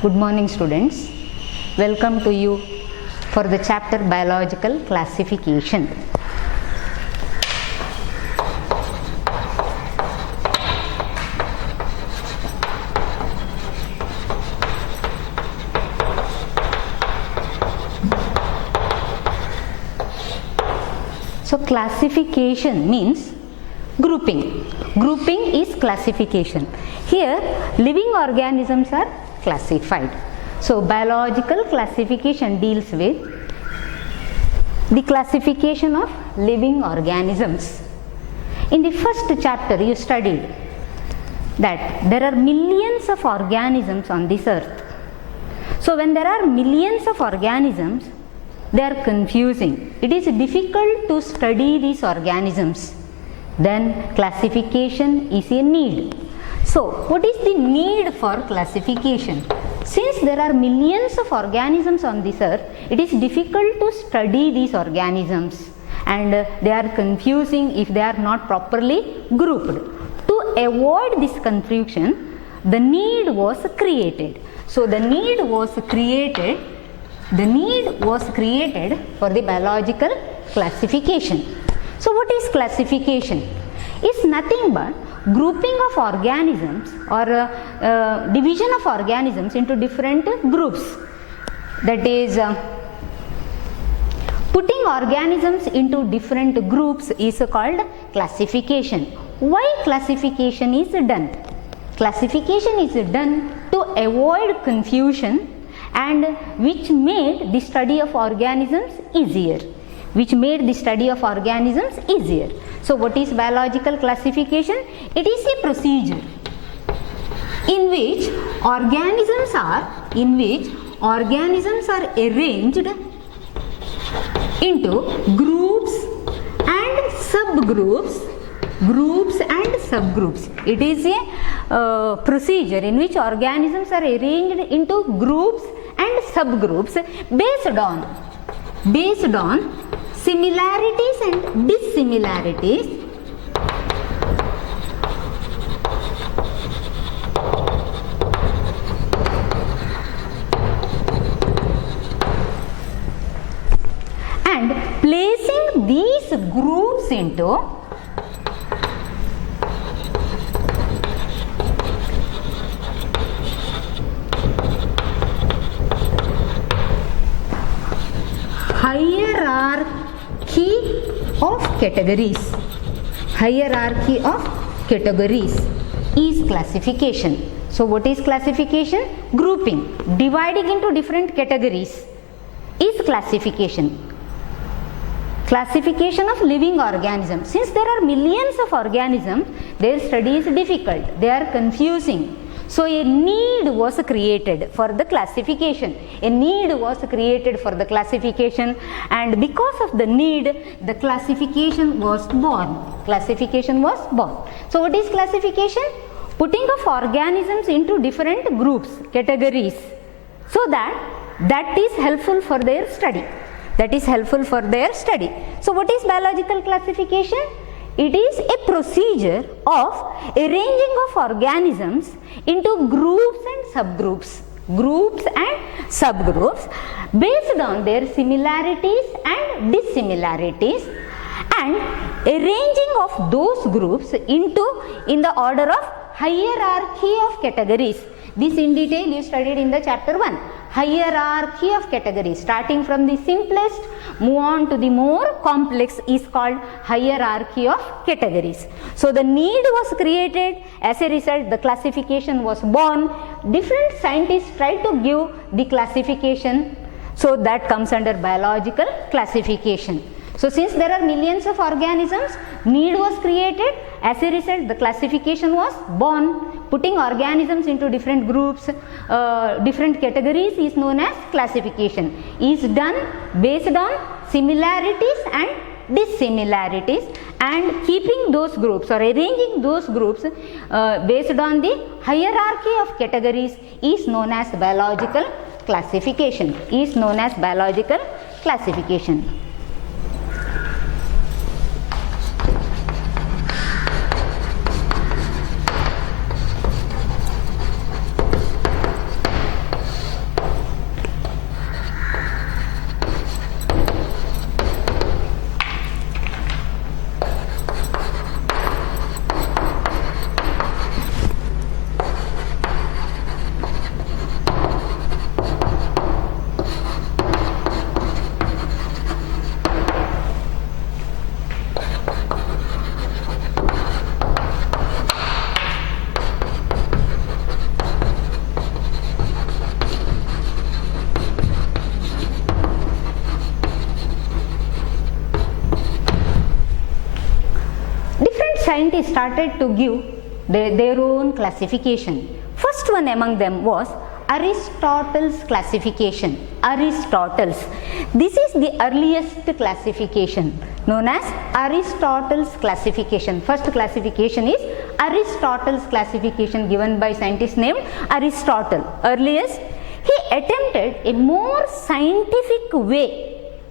Good morning, students. Welcome to you for the chapter Biological Classification. So classification means grouping. Grouping is classification. Here living organisms are classified. So biological classification deals with the classification of living organisms. In the first chapter you studied that there are millions of organisms on this earth. So when there are millions of organisms, they are confusing. It is difficult to study these organisms. Then classification is a need. So what is the need for classification? Since there are millions of organisms on this earth, it is difficult to study these organisms and they are confusing if they are not properly grouped. To avoid this confusion, the need was created. So the need was created for the biological classification. So what is classification? It's nothing but grouping of organisms or division of organisms into different groups. That is, putting organisms into different groups is called classification. Why classification is done? Classification is done to avoid confusion and which made the study of organisms easier. So what is biological classification? It is a procedure in which organisms are arranged into groups and subgroups. It is a procedure in which organisms are arranged into groups and subgroups based on similarities and dissimilarities and placing these groups into hierarchy of categories is classification. So what is classification? Grouping, dividing into different categories is classification. Classification of living organisms. Since there are millions of organisms, their study is difficult, they are confusing. So a need was created for the classification. And because of the need, the classification was born. So what is classification? Putting of organisms into different groups, categories, so that is helpful for their study. So what is biological classification? It is a procedure of arranging of organisms into groups and subgroups based on their similarities and dissimilarities and arranging of those groups in the order of hierarchy of categories. This in detail you studied in the chapter 1. Hierarchy of categories, starting from the simplest, move on to the more complex, is called hierarchy of categories. So the need was created, as a result the classification was born. Different scientists tried to give the classification, so that comes under biological classification. So since there are millions of organisms, need was created, as a result the classification was born. Putting organisms into different groups, different categories is known as classification. Is done based on similarities and dissimilarities and keeping those groups or arranging those groups based on the hierarchy of categories is known as biological classification. started to give their own classification. First one among them was Aristotle's classification. Aristotle's. This is the earliest classification known as Aristotle's classification. First classification is Aristotle's classification given by scientist named Aristotle. Earliest, he attempted a more scientific way,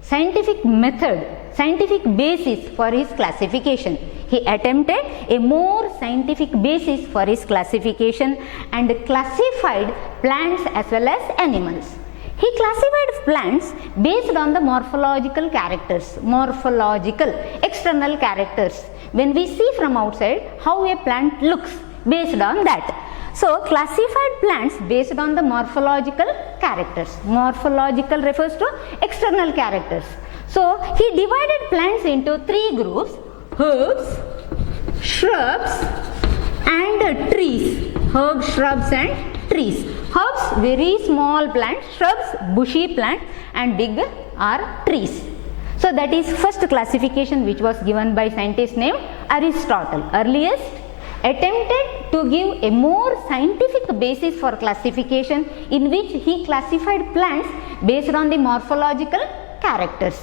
scientific method, scientific basis for his classification. He attempted a more scientific basis for his classification and classified plants as well as animals. He classified plants based on the morphological characters, morphological external characters. When we see from outside how a plant looks, based on that. So, classified plants based on the morphological characters. Morphological refers to external characters. So, he divided plants into three groups: herbs, shrubs and trees. Herbs, shrubs and trees. Herbs, very small plants; shrubs, bushy plants, and big are trees. So, that is first classification which was given by scientist named Aristotle. Earliest attempted to give a more scientific basis for classification, in which he classified plants based on the morphological characters,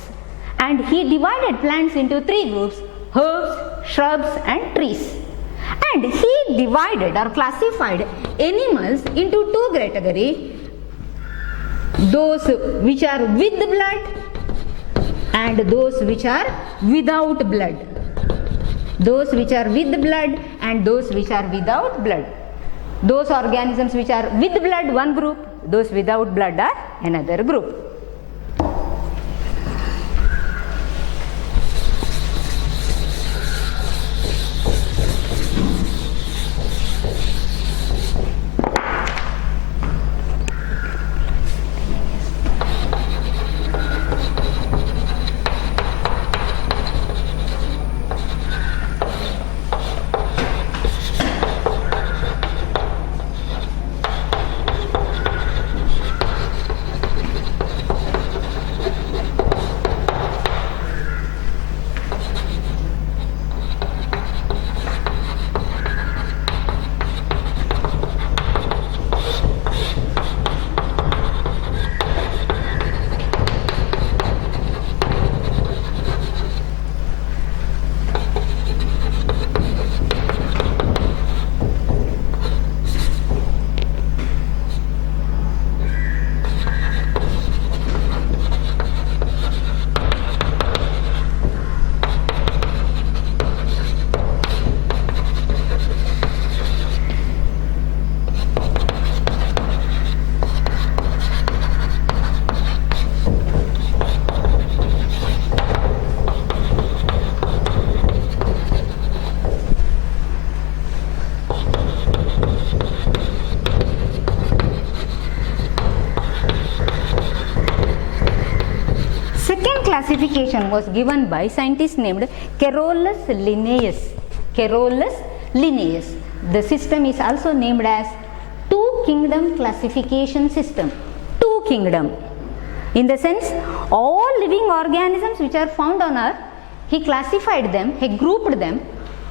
and he divided plants into three groups: herbs, shrubs and trees. And he divided or classified animals into two categories: those which are with blood and those which are without blood. Those which are with blood and those which are without blood. Those organisms which are with blood, one group; those without blood are another group. Classification was given by scientist named Carolus Linnaeus. Carolus Linnaeus. The system is also named as two kingdom classification system. Two kingdom. In the sense, all living organisms which are found on earth, he classified them, he grouped them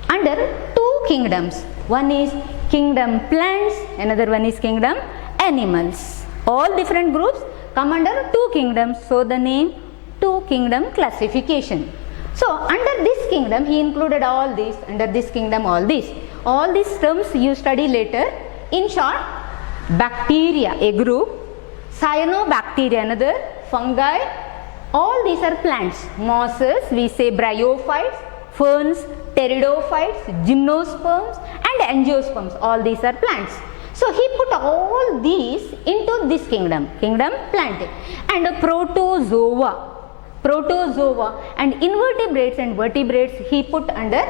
under two kingdoms. One is kingdom plants, another one is kingdom animals. All different groups come under two kingdoms, so the name two kingdom classification. So, under this kingdom he included all these, under this kingdom all these. All these terms you study later. In short, bacteria a group, cyanobacteria another, fungi, all these are plants. Mosses, we say bryophytes, ferns, pteridophytes, gymnosperms and angiosperms, all these are plants. So, he put all these into this kingdom, kingdom plant, and protozoa and invertebrates and vertebrates he put under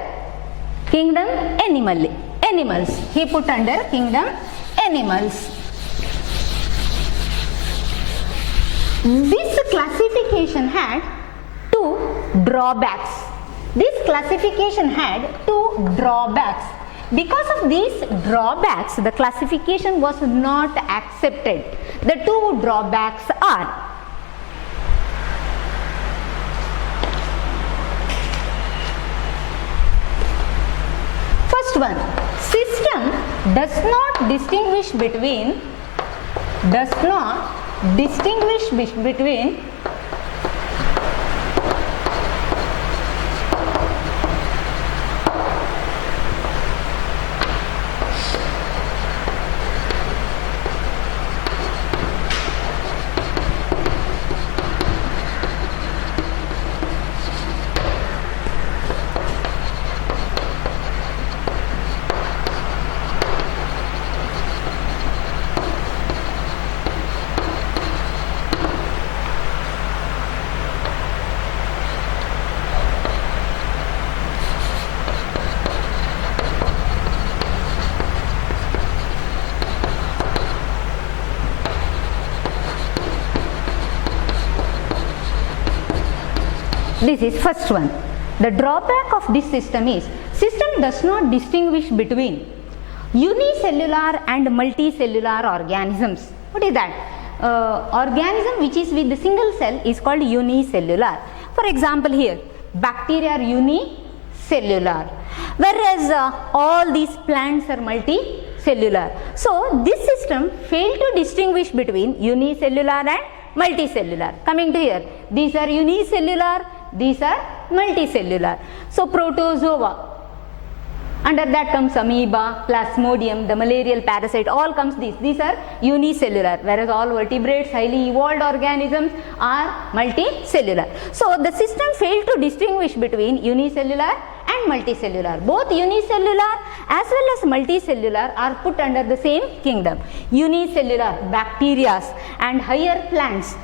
kingdom animals. He put under kingdom animals. This classification had two drawbacks. This classification had two drawbacks. Because of these drawbacks, the classification was not accepted. The two drawbacks are: First one, system does not distinguish between this is first one. The drawback of this system is system does not distinguish between unicellular and multicellular organisms. What is that? Organism which is with the single cell is called unicellular. For example, here bacteria are unicellular, whereas all these plants are multicellular. So this system failed to distinguish between unicellular and multicellular. Coming to here, these are unicellular, these are multicellular. So protozoa, under that comes amoeba, plasmodium, the malarial parasite, all comes these are unicellular, whereas all vertebrates, highly evolved organisms are multicellular. So the system failed to distinguish between unicellular and multicellular. Both unicellular as well as multicellular are put under the same kingdom. Unicellular, bacteria and higher plants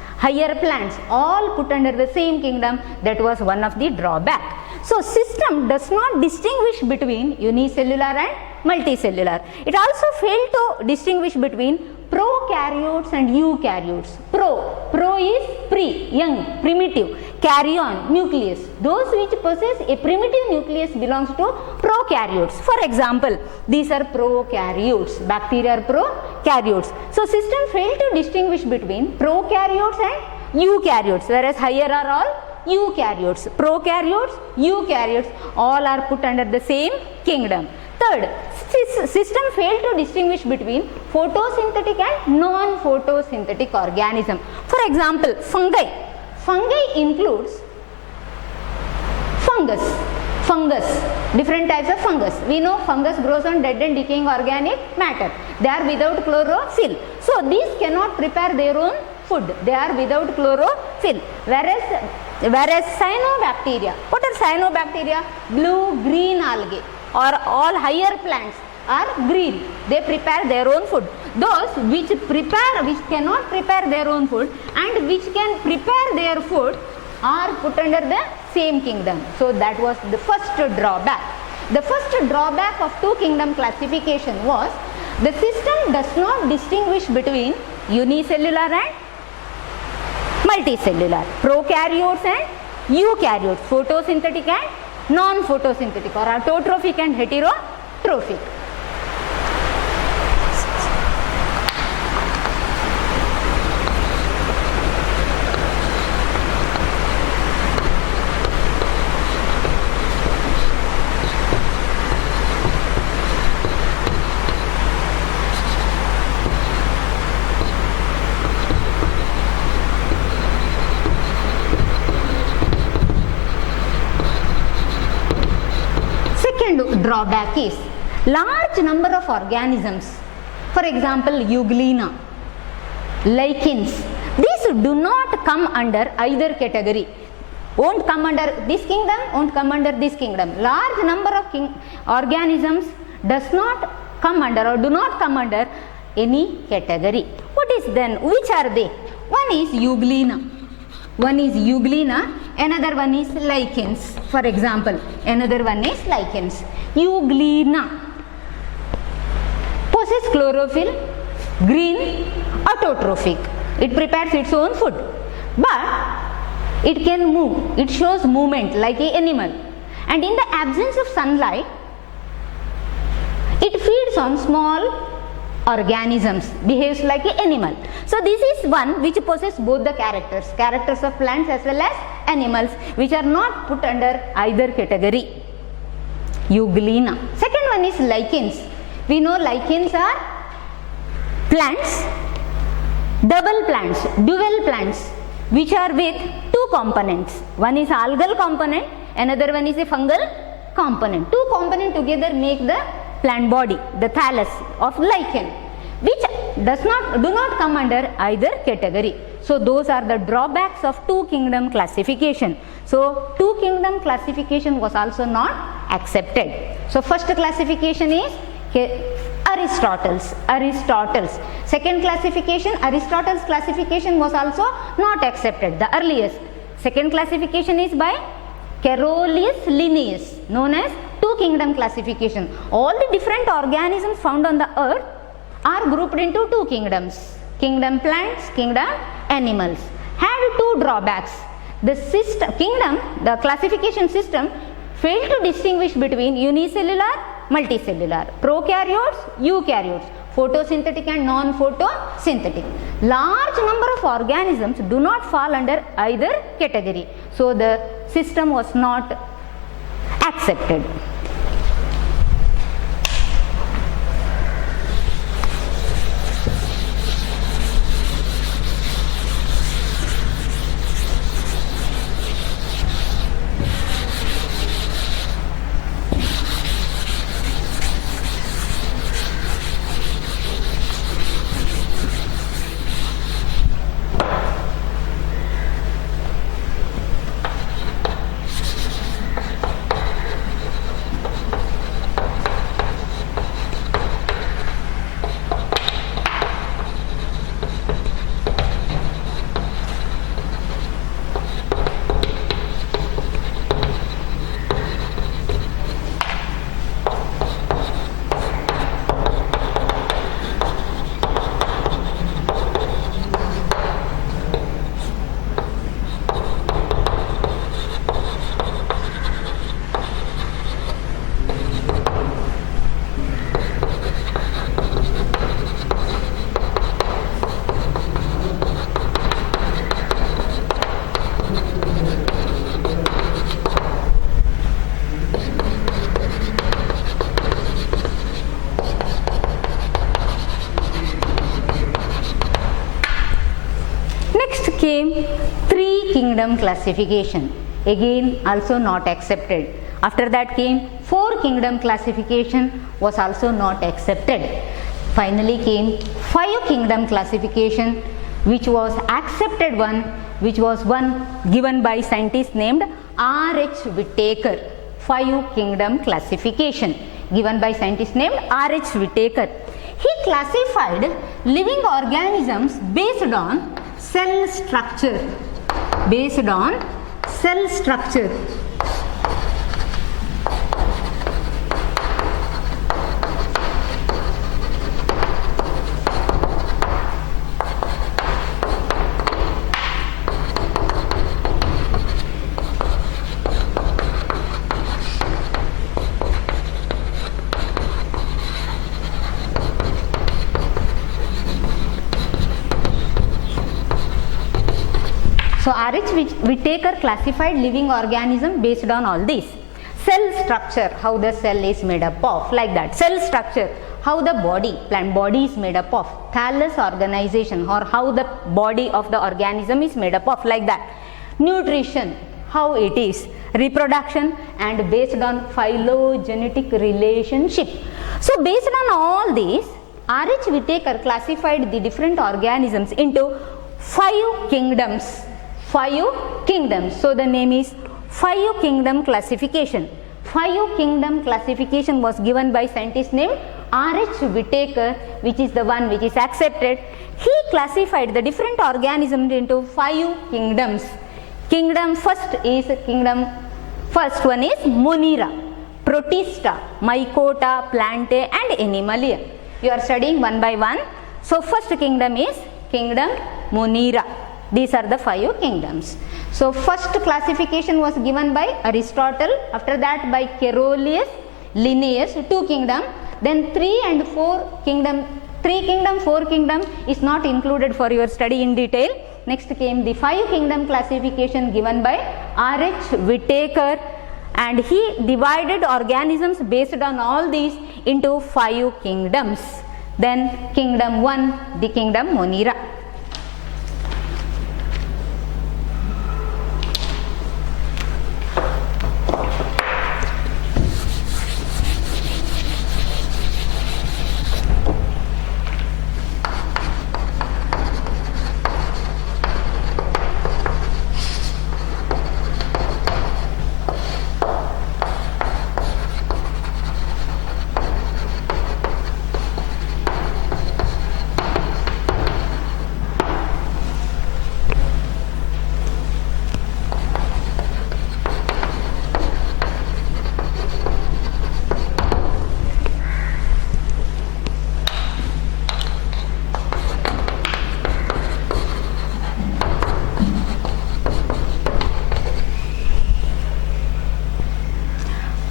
all put under the same kingdom. That was one of the drawback. So system does not distinguish between unicellular and multicellular. It also failed to distinguish between prokaryotes and eukaryotes. Pro is young, primitive, karyon, nucleus. Those which possess a primitive nucleus belongs to prokaryotes. For example, these are prokaryotes, bacteria are prokaryotes. So system failed to distinguish between prokaryotes and eukaryotes, whereas higher are all eukaryotes. Prokaryotes, eukaryotes, all are put under the same kingdom. Third, system failed to distinguish between photosynthetic and non-photosynthetic organism. For example, fungi. Fungi includes fungus, different types of fungus. We know fungus grows on dead and decaying organic matter. They are without chlorophyll. So these cannot prepare their own food. They are without chlorophyll. Whereas cyanobacteria, what are cyanobacteria? Blue-green algae or all higher plants are green. They prepare their own food. Those which cannot prepare their own food and which can prepare their food are put under the same kingdom. So that was the first drawback. The first drawback of two kingdom classification was the system does not distinguish between unicellular and multicellular, prokaryotes and eukaryotes, photosynthetic and non-photosynthetic, or autotrophic and heterotrophic. Drawback is large number of organisms. For example, euglena, lichens. These do not come under either category. Won't come under this kingdom, won't come under this kingdom. Large number of organisms does not come under or do not come under any category. What is then? Which are they? One is euglena. Another one is lichens. For example, another one is lichens. Euglena possesses chlorophyll, green, autotrophic. It prepares its own food, but it can move. It shows movement like an animal, and in the absence of sunlight, it feeds on small organisms, behaves like an animal. So this is one which possesses both the characters of plants as well as animals, which are not put under either category. Euglena. Second one is lichens. We know lichens are plants, double plants, dual plants, which are with two components. One is algal component, another one is a fungal component. Two components together make the plant body, the thallus of lichen, which do not come under either category. So those are the drawbacks of two kingdom classification. So two kingdom classification was also not accepted. So first classification is Aristotle's. Second classification, Aristotle's classification was also not accepted, the earliest. Second classification is by Carolus Linnaeus, known as two kingdom classification. All the different organisms found on the earth are grouped into two kingdoms, kingdom plants, kingdom animals. Had two drawbacks. The classification system failed to distinguish between unicellular, multicellular, prokaryotes, eukaryotes, photosynthetic and non-photosynthetic. Large number of organisms do not fall under either category. So the system was not accepted. Came three kingdom classification, again also not accepted. After that came four kingdom classification, was also not accepted. Finally came five kingdom classification, which was accepted one, which was one given by scientist named R.H. Whittaker. Five kingdom classification given by scientist named R.H. Whittaker. He classified living organisms based on cell structure, So R.H. Whittaker classified living organism based on all these. Cell structure, how the cell is made up of, like that. Cell structure, how the body, plant body is made up of. Thallus organization, or how the body of the organism is made up of, like that. Nutrition, how it is. Reproduction, and based on phylogenetic relationship. So based on all these, R.H. Whittaker classified the different organisms into five kingdoms. So the name is five kingdom classification. Five kingdom classification was given by scientist named R.H. Whittaker, which is the one which is accepted. He classified the different organisms into five kingdoms. First one is Monera, Protista, Mycota, Plantae and Animalia. You are studying one by one. So first kingdom is kingdom Monera. These are the five kingdoms. So first classification was given by Aristotle, after that by Carolus Linnaeus, two kingdom, then 3 and 4 kingdom. 3 kingdom, 4 kingdom is not included for your study in detail. Next came the 5 kingdom classification given by R.H. Whittaker, and he divided organisms based on all these into 5 kingdoms. Then kingdom 1, the kingdom Monera.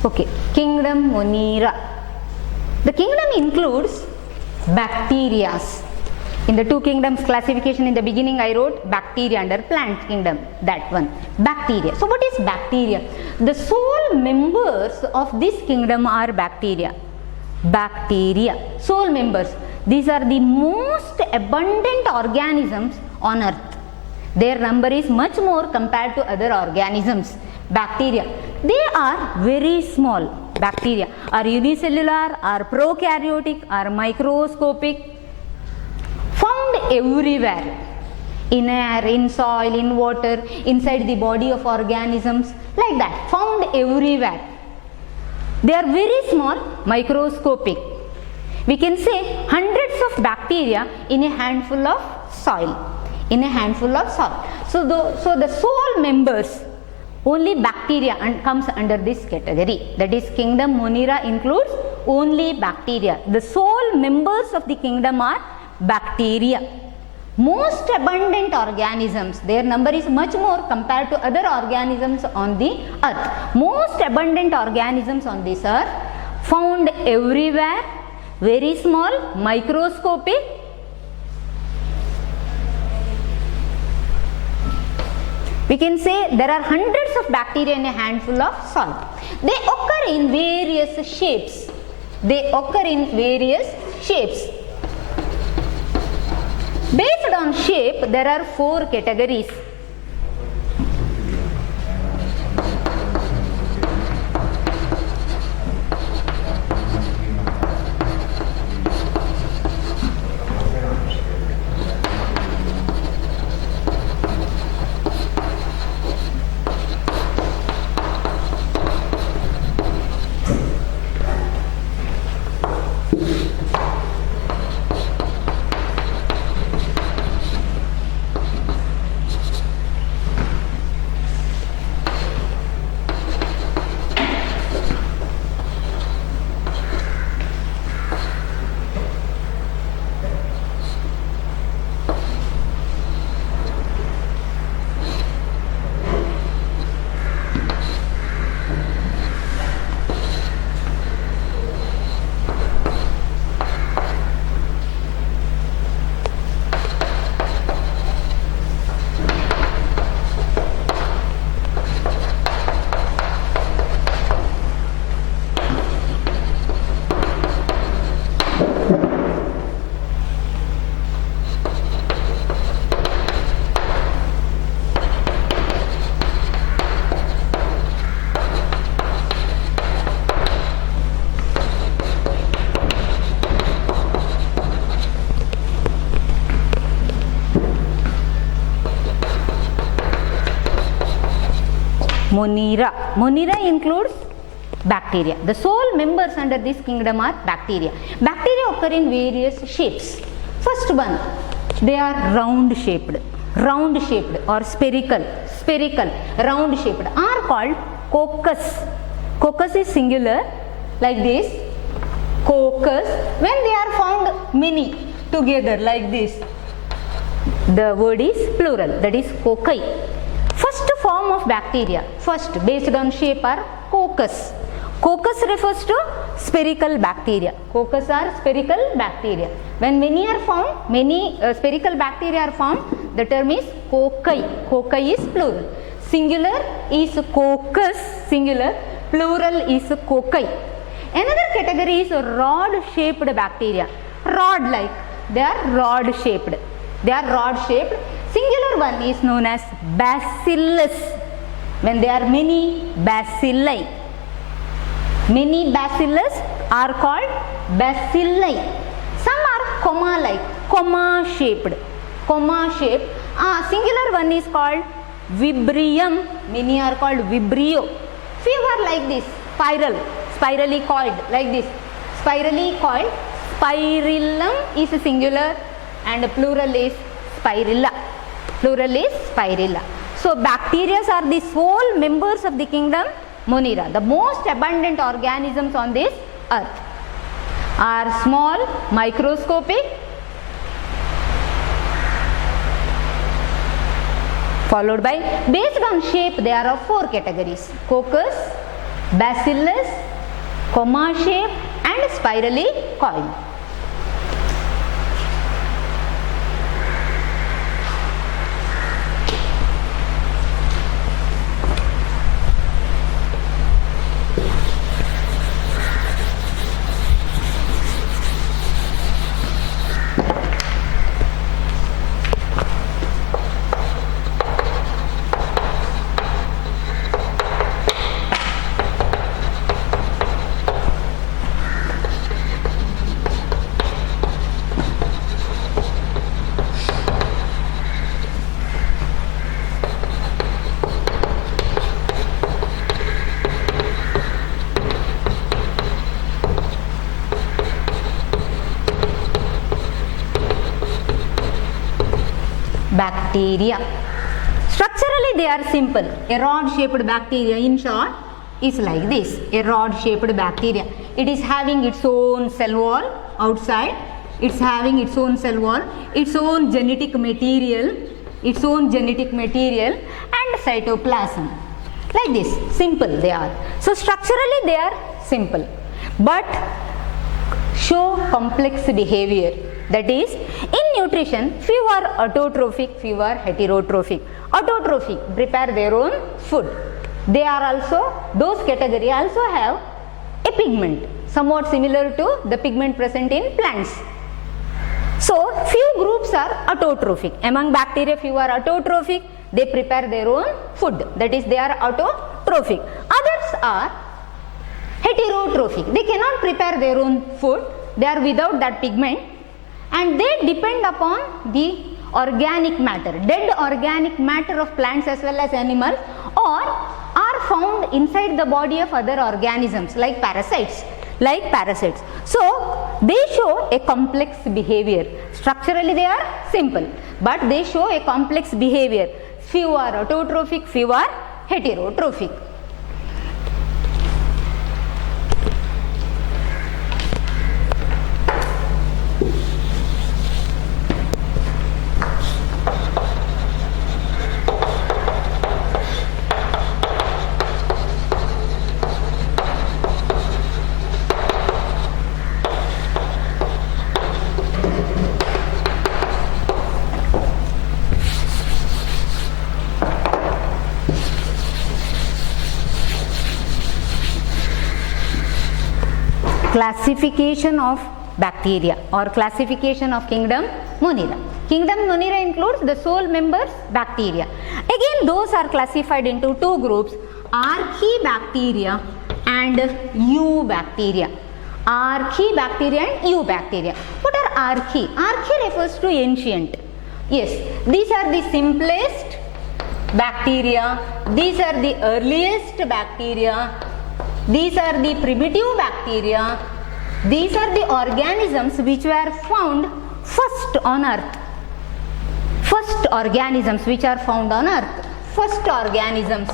Okay, kingdom Monera. The kingdom includes bacteria. In the 2 kingdoms classification in the beginning I wrote bacteria under plant kingdom, that one, bacteria. So what is bacteria? The sole members of this kingdom are bacteria. Bacteria, sole members. These are the most abundant organisms on earth. Their number is much more compared to other organisms. Bacteria, they are very small. Bacteria are unicellular, are prokaryotic, are microscopic, found everywhere, in air, in soil, in water, inside the body of organisms, like that, found everywhere. They are very small, microscopic. We can say hundreds of bacteria in a handful of soil. In a handful of soil. So the sole members, only bacteria comes under this category. That is, kingdom Monera includes only bacteria. The sole members of the kingdom are bacteria. Most abundant organisms, their number is much more compared to other organisms on the earth. Most abundant organisms on this earth, found everywhere, very small, microscopic. We can say there are hundreds of bacteria in a handful of soil. They occur in various shapes. They occur in various shapes. Based on shape, there are 4 categories. Monera. Monera includes bacteria. The sole members under this kingdom are bacteria. Bacteria occur in various shapes. First one, they are round shaped or spherical, round shaped are called coccus. Coccus is singular, like this, coccus. When they are found many together like this, the word is plural, that is cocci. First form of bacteria, first based on shape are coccus. Coccus refers to spherical bacteria. Coccus are spherical bacteria. When many are found, many spherical bacteria are found, the term is cocci. Cocci is plural. Singular is coccus, singular. plural is cocci. Another category is rod shaped bacteria. Rod like, they are rod shaped. They are rod shaped. Singular one is known as bacillus. When they are many bacilli. Many bacillus are called bacilli. Some are comma like, comma shaped. Comma shaped. Singular one is called vibrium. Many are called vibrio. Few are like this, spiral, spirally coiled, like this. Spirally coiled. Spirillum is singular and plural is spirilla. Plural is spirilla. So bacteria are the sole members of the kingdom Monera. The most abundant organisms on this earth are small, microscopic, followed by, based on shape, there are 4 categories: coccus, bacillus, comma shape and spirally coiled. Bacteria. Structurally they are simple. A rod shaped bacteria in short is like this. A rod shaped bacteria. It is having its own cell wall outside. It's having its own cell wall, its own genetic material, and cytoplasm. Like this. Simple they are. So structurally they are simple, but show complex behavior. That is, in nutrition, few are autotrophic, few are heterotrophic. Autotrophic prepare their own food. They are also, those category also have a pigment, somewhat similar to the pigment present in plants. So, few groups are autotrophic. Among bacteria, few are autotrophic. They prepare their own food. That is, they are autotrophic. Others are heterotrophic. They cannot prepare their own food. They are without that pigment. And they depend upon the organic matter, dead organic matter of plants as well as animals, or are found inside the body of other organisms like parasites. So they show a complex behavior. Structurally they are simple, but they show a complex behavior. Few are autotrophic, few are heterotrophic. Classification of bacteria or classification of kingdom Monera. Kingdom Monera includes the sole members bacteria. Again, those are classified into 2 groups: Archaebacteria and Eubacteria. Archaebacteria and Eubacteria. What are archae? Archae refers to ancient. Yes, these are the simplest bacteria. These are the earliest bacteria. These are the primitive bacteria. These are the organisms which were found first on earth. First organisms which are found on earth. First organisms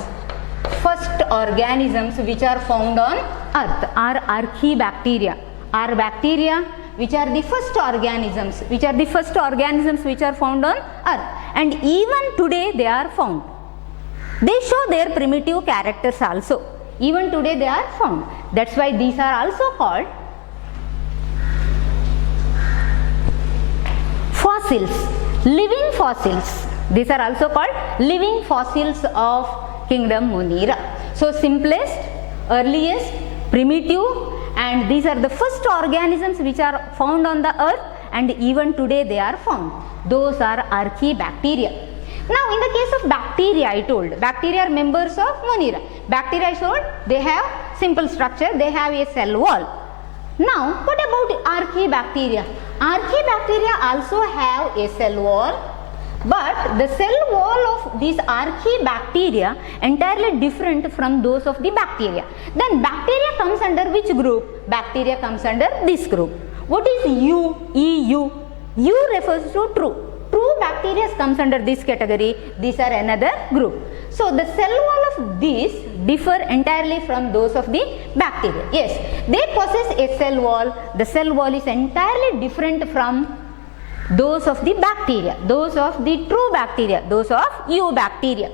which are found on earth are Archaebacteria. Are bacteria which are the first organisms, which are found on earth, and even today they are found. They show their primitive characters also. Even today they are found. That's why these are also called fossils, living fossils. These are also called living fossils of kingdom Monera. So simplest, earliest, primitive, and these are the first organisms which are found on the earth, and even today they are found. Those are archaebacteria. Now in the case of bacteria, I told bacteria are members of Monera. Bacteria I showed they have simple structure, they have a cell wall. Now what about archaebacteria? Archaebacteria also have a cell wall, but the cell wall of these archaebacteria entirely different from those of the bacteria. Then bacteria comes under which group? Bacteria comes under this group. What is U? EU. U refers to true. True bacteria comes under this category. These are another group. So the cell wall of these differ entirely from those of the bacteria. Yes, they possess a cell wall. The cell wall is entirely different from those of the bacteria, those of the true bacteria, those of eubacteria.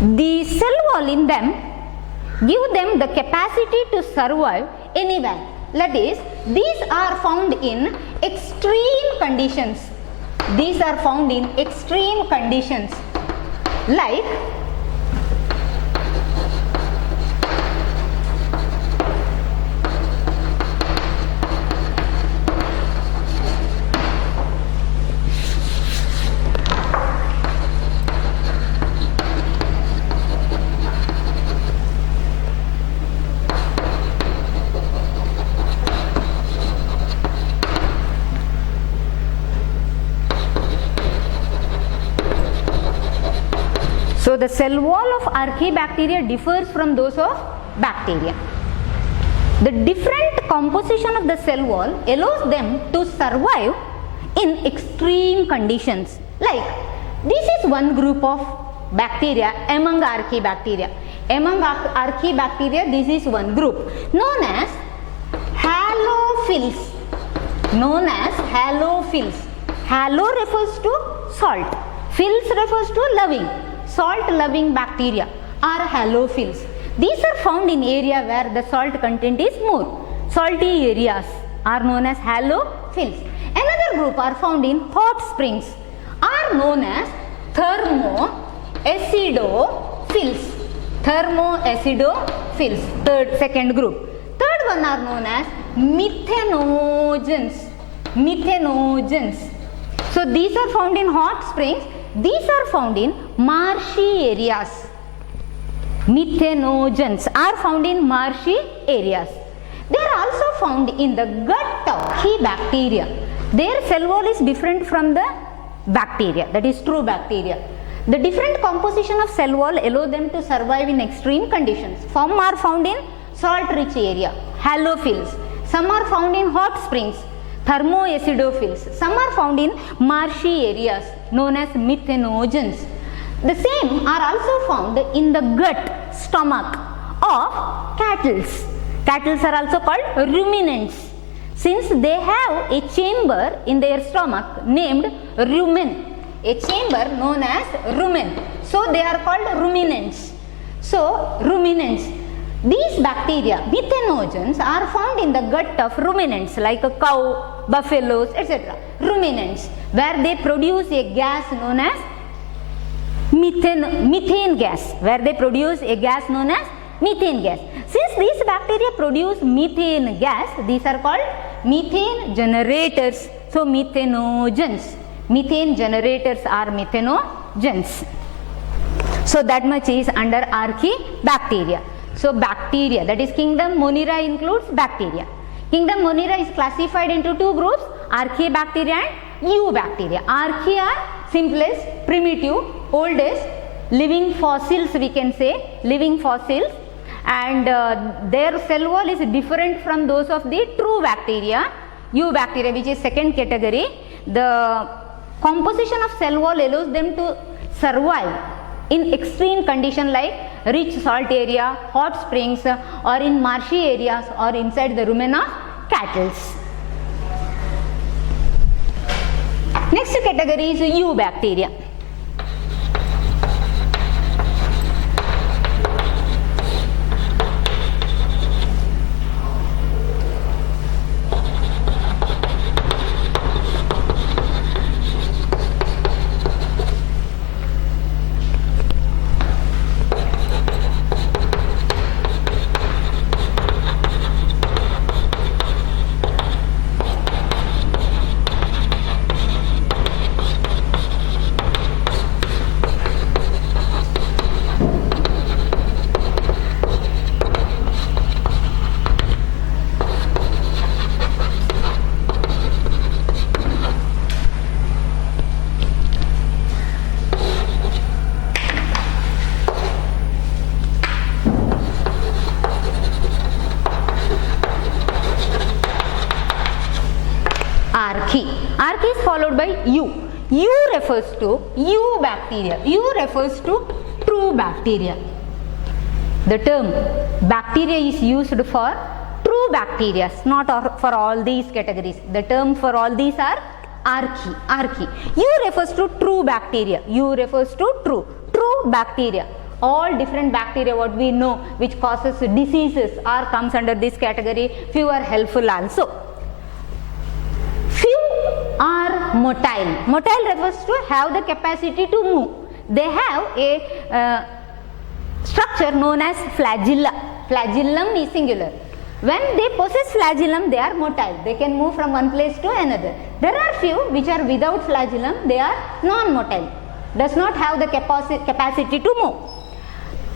The cell wall in them give them the capacity to survive anywhere. That is, these are found in extreme conditions. These are found in extreme conditions like so the cell wall of archaebacteria differs from those of bacteria. The different composition of the cell wall allows them to survive in extreme conditions. Like this is one group of bacteria among archaebacteria. Among archaebacteria, this is one group known as halophils. Known as halophils. Halo refers to salt. Phils refers to loving. Salt loving bacteria are halophils. These are found in area where the salt content is more. Salty areas are known as halophils. Another group are found in hot springs, are known as thermoacidophils. Thermoacidophils, second group. Third one are known as methanogens. Methanogens. So these are found in hot springs. These are found in marshy areas. Methanogens are found in marshy areas. They are also found in the gut of archaebacteria. Their cell wall is different from the bacteria, that is true bacteria. The different composition of cell wall allow them to survive in extreme conditions. Some are found in salt rich area, halophils. Some are found in hot springs, thermoacidophils. Some are found in marshy areas known as methanogens. The same are also found in the gut, stomach of cattle. Cattle are also called ruminants, since they have a chamber in their stomach named rumen. A chamber known as rumen. So they are called ruminants. So ruminants. These bacteria, methanogens, are found in the gut of ruminants like a cow, buffaloes, etc. Ruminants, where they produce a gas known as methane gas, where they produce a gas known as methane gas. Since these bacteria produce methane gas, these are called methane generators. So methanogens. Methane generators are methanogens. So that much is under archaebacteria. So bacteria, that is kingdom Monera includes bacteria. Kingdom Monera is classified into two groups, archaebacteria and eubacteria. Archaea are simplest, primitive, oldest, living fossils we can say, living fossils, and their cell wall is different from those of the true bacteria. Eubacteria, which is second category, the composition of cell wall allows them to survive in extreme condition like rich salt area, hot springs, or in marshy areas, or inside the rumen of cattle. Next category is eubacteria. followed by U. U refers to eubacteria. U refers to true bacteria. The term bacteria is used for true bacteria, not for all these categories. The term for all these are archaea. U refers to true bacteria. U refers to true bacteria. All different bacteria what we know which causes diseases or comes under this category. Few are helpful also. Few are motile. Motile refers to have the capacity to move. They have a structure known as flagella. Flagellum is singular. When they possess flagellum, they are motile. They can move from one place to another. There are few which are without flagellum. They are non-motile. Does not have the capacity to move.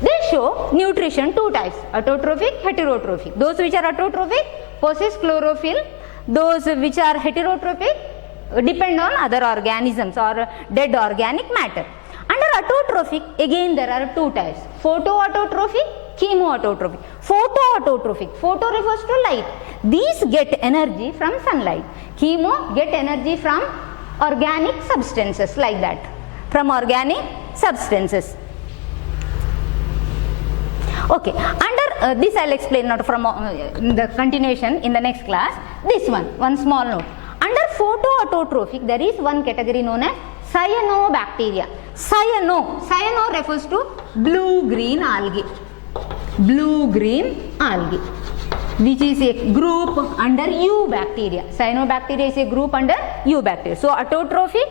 They show nutrition two types: autotrophic, heterotrophic. Those which are autotrophic possess chlorophyll. Those which are heterotrophic depend on other organisms or dead organic matter. Under autotrophic, again there are two types: photoautotrophic, chemoautotrophic. Photoautotrophic, photo refers to light. These get energy from sunlight. Chemo get energy from organic substances, like that, from organic substances. Okay, under this I will explain not from the continuation in the next class. This one small note. Under photoautotrophic, there is one category known as cyanobacteria. Cyano refers to blue-green algae. Blue-green algae, which is a group under eubacteria. Cyanobacteria is a group under eubacteria. So autotrophic,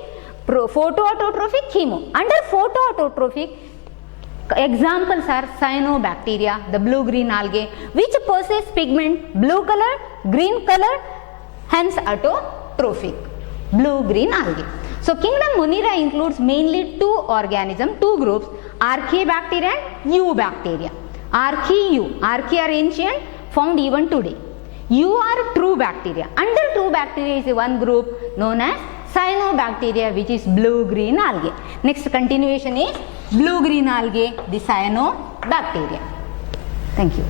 photoautotrophic, chemo. Under photoautotrophic, examples are cyanobacteria, the blue-green algae, which possess pigment blue color, green color, hence autotrophic, blue-green algae. So kingdom Monera includes mainly two organisms, two groups, Archaebacteria and Eubacteria. Archaea are ancient, found even today. You are true bacteria. Under true bacteria is one group known as cyanobacteria, which is blue-green algae. Next continuation is blue-green algae, the cyanobacteria. Thank you.